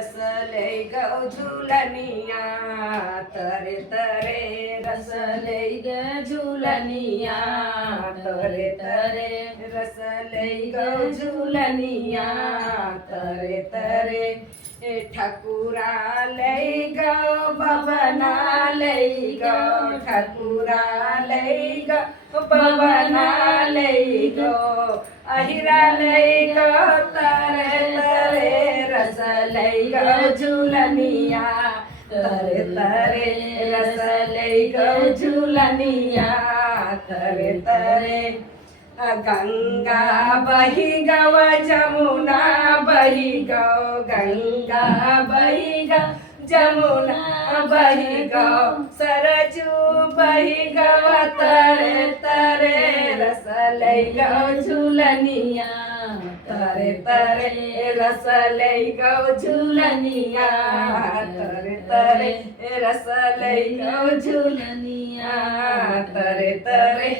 रस लई गौ झूलनिया तरे तरे रस लई ग झूलनिया तरे तरे रस लई गौ झूलनिया तरे तरे ए ठकुरा लई गौ बबना लई गौ ठकुरा लई गौ बबना लई गौ अहिरा लई गौ तरे तरे रस लई गौ झूलनिया तरे तरे रस लई गौ झूलनिया तरे तरे गंगा बही गव जमुना बही गौ गंगा बही गौ जमुना बही गौ सरजू बही गव तरे तरे रस लई गौ झूलनिया तरे तरे रस लई गौ झूलनिया तरे तरे रस लई गौ झूलनिया तरे तरे